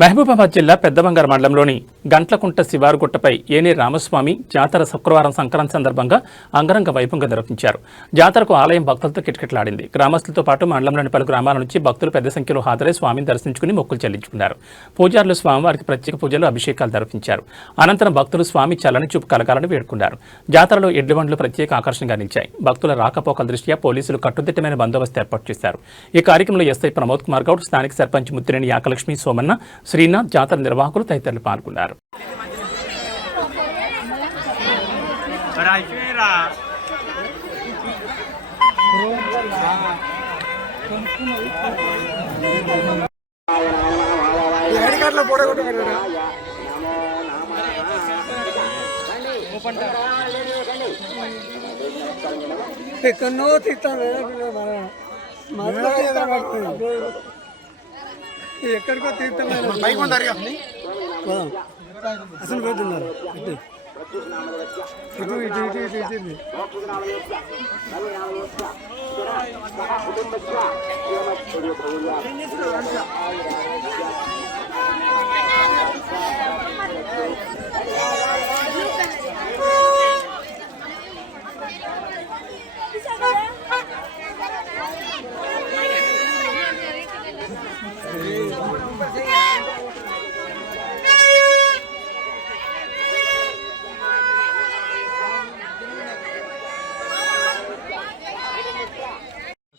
మహబూబాబాద్ జిల్లా పెద్దబంగారు మండలంలోని గంట్లకుంట శివారుగుట్టపై ఏనే రామస్వామి జాతర శుక్రవారం సంక్రాంతి సందర్భంగా అంగరంగ వైభవంగా నిర్వహించారు. జాతరకు ఆలయం భక్తులతో కిటకిటలాడింది. గ్రామస్తులతో పాటు మండలంలోని పలు గ్రామాల నుంచి భక్తులు పెద్ద సంఖ్యలో హాజరై స్వామిని దర్శించుకుని మొక్కులు చెల్లించుకున్నారు. పూజారులు స్వామివారికి ప్రత్యేక పూజలు, అభిషేకాలు నిర్వహించారు. అనంతరం భక్తులు స్వామి చల్లని చూపు కలగాలని వేడుకున్నారు. జాతరలో ఎడ్ల బండ్లు ప్రత్యేక ఆకర్షణగా నిలిచాయి. భక్తుల రాకపోకల దృష్ట్యా పోలీసులు కట్టుదిట్టమైన బందోబస్తు ఏర్పాటు చేశారు. ఈ కార్యక్రమంలో ఎస్ఐ ప్రమోద్ కుమార్ గౌడ్, స్థానిక సర్పంచ్ ముత్తినేని యాకలక్ష్మి సోమన్న, శ్రీనాథ్, జాతర నిర్వాహకులు తదితరులు పాల్గొన్నారు. ఎక్కడో తీస్తాను ఎక్కడికో తీర్థం అసలు పోతున్నారు ఇటు ఇటు ఇటు ఇటు ఇటు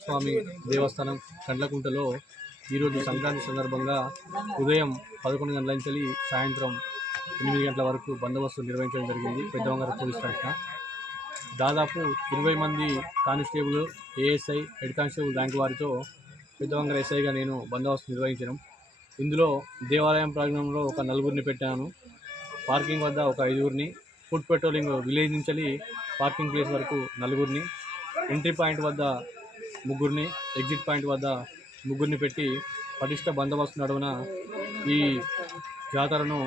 స్వామి దేవస్థానం కండ్లకుంటలో ఈరోజు సంక్రాంతి సందర్భంగా ఉదయం 11 గంటల నుంచి సాయంత్రం 8 గంటల వరకు బందోబస్తు నిర్వహించడం జరిగింది. పెద్దబంగారు పోలీస్ స్టేషన్ దాదాపు 20 మంది constable, ASI, head constable rank వారితో పెద్దబంగారు ఎస్ఐగా నేను బందోబస్తు నిర్వహించడం. ఇందులో దేవాలయం ప్రాంగణంలో ఒక 4గురిని పెట్టాను. పార్కింగ్ వద్ద ఒక 5గురిని, ఫుడ్ పెట్రోలింగ్ విలేజ్ నుంచి పార్కింగ్ ప్లేస్ వరకు 4గురిని, ఎంట్రీ పాయింట్ వద్ద 3గురిని, ఎగ్జిట్ పాయింట్ వద్ద 3గురిని పెట్టి పటిష్ట బందోబస్తు నడువున ఈ జాతరను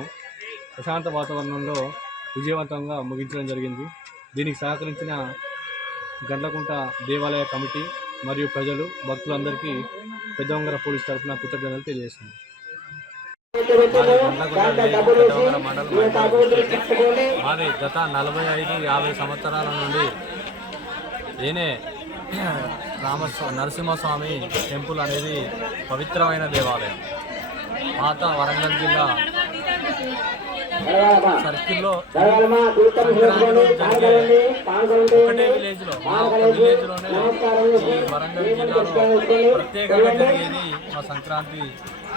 ప్రశాంత వాతావరణంలో విజయవంతంగా ముగించడం జరిగింది. దీనికి సహకరించిన గండ్లకుంట దేవాలయ కమిటీ మరియు ప్రజలు, భక్తులందరికీ పెద్దబంగారు పోలీస్ తరఫున కృతజ్ఞతలు తెలియజేస్తున్నాను. మాది గత 45-50 సంవత్సరాల నుండి ఏనే నరసింహస్వామి టెంపుల్ అనేది పవిత్రమైన దేవాలయం. పాత వరంగల్ జిల్లా సర్కిల్లో ఒకటే విలేజ్లో, మా ఒక విలేజ్లోనే ఈ వరంగల్ జిల్లాలో ప్రత్యేకంగా జరిగేది మా సంక్రాంతి.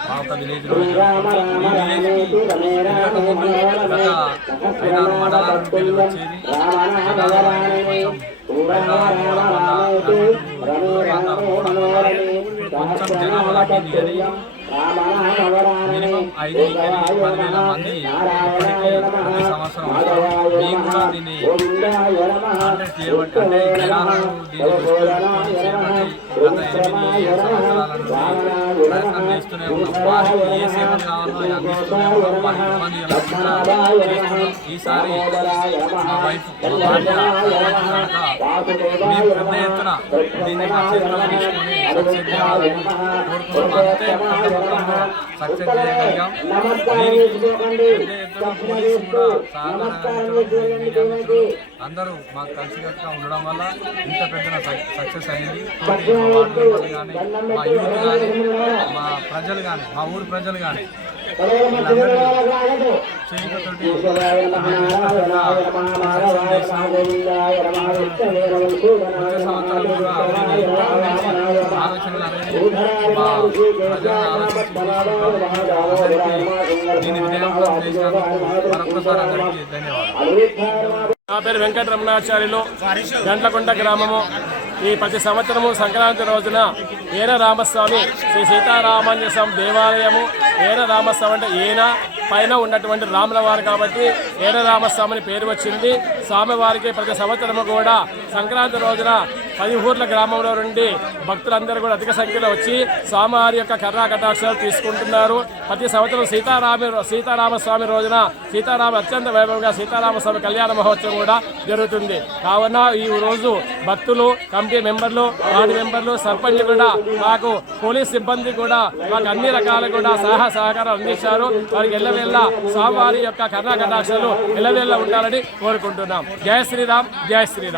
మా ఒక విలేజ్లో ఈ విలేజ్కి గత 5-6 మండలాలకు వెళ్ళి వచ్చేది. కొంచెం జనాభా తగ్గింది. మినిమం 5,000-10,000 మంది ఇప్పటికీ ప్రతి సంవత్సరం మేము కూడా దీన్ని కాంటాక్ట్ చేయబట్టి, అంటే జనాలను దీన్ని చేయబట్టి గత 8-7 సంవత్సరాల నుండి ప్రయత్నం చేస్తూనే ఉన్నాం. వారికి ఏ సేవలు కావాలో అవి అందిస్తూనే ఉన్నాం. వారికి ఇబ్బంది ఎలా చేస్తున్నాం. ఈసారి మా వైఫ్ మేము పెద్ద ఎత్తున దీన్ని మా చేతిలో తీసుకొని సక్సెస్ చేయాలని కోరుకుంటున్నాం. అంతే మొత్తంలో సక్సెస్ చేయగలిగాం. దీనికి పెద్ద ఎత్తున పోలీసు కూడా సహకారం అందరూ మాకు కలిసికట్టుగా ఉండడం వల్ల ఇంత పెద్ద సక్సెస్ అయింది. మా వార్డు మెంబర్లు కానీ, మా యూత్ కానీ, మా ప్రజలు కానీ, మా ఊరు ప్రజలు కానీ వీళ్ళందరూ చేయుతోటి వచ్చే సంవత్సరం కూడా ఆలోచనలు అనేది మా ప్రజలను ఆలోచించి దీన్ని విజయవంతం చేసినందుకు మరొకసారి అందరికీ ధన్యవాదాలు. నా పేరు వెంకటరమణాచార్యులు, గంట్లకుంట గ్రామము. ఈ ప్రతి సంవత్సరము సంక్రాంతి రోజున ఏన రామస్వామి శ్రీ సీతారామాంజ స్వామి దేవాలయము. ఏన రామస్వామి అంటే ఈయన పైన ఉన్నటువంటి రాముల వారు కాబట్టి ఏన రామస్వామి అని పేరు వచ్చింది. స్వామివారికి ప్రతి సంవత్సరము కూడా సంక్రాంతి రోజున 10 ఊర్ల గ్రామంలో నుండి భక్తులందరూ కూడా అధిక సంఖ్యలో వచ్చి స్వామివారి యొక్క కరుణా కటాక్షాలు తీసుకుంటున్నారు. ప్రతి సంవత్సరం సీతారామస్వామి రోజున అత్యంత వైభవంగా సీతారామస్వామి కళ్యాణ మహోత్సవం కూడా జరుగుతుంది. కావున ఈ రోజు భక్తులు, కమిటీ మెంబర్లు, వార్డు మెంబర్లు, సర్పంచ్ కూడా మాకు పోలీస్ సిబ్బంది కూడా మాకు అన్ని రకాలు కూడా సహకారం అందించారు. వారికి ఎల్లవేళ్ళ స్వామివారి యొక్క కరుణా కటాక్షాలు ఎల్లవేళ్ళ ఉండాలని కోరుకుంటున్నాం. జై శ్రీరామ్, జై శ్రీరామ్.